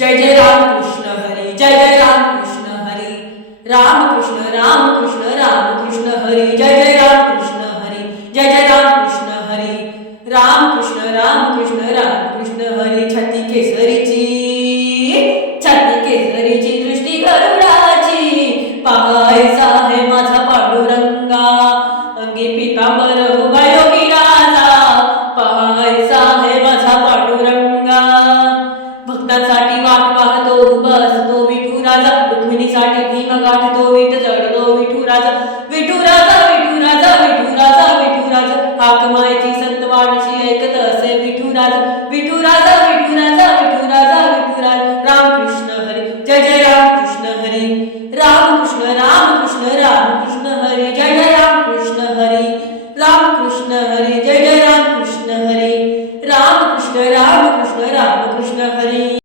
जय जय राम कृष्ण हरी, जय जय राम कृष्ण हरी, राम कृष्ण राम कृष्ण हरी, जय जय राम कृष्ण हरी, जय जय राम कृष्ण हरी, राम कृष्ण हरी. छाती केसरीची दृष्टी गरुडाची, पाहायचा आहे माझा पांडुरंगा, अंगी पितांबर उभा योगी राजा, पाहायचा आहे माझा पांडुरंगा. भक्तांसाठी वाट पाहतो उभा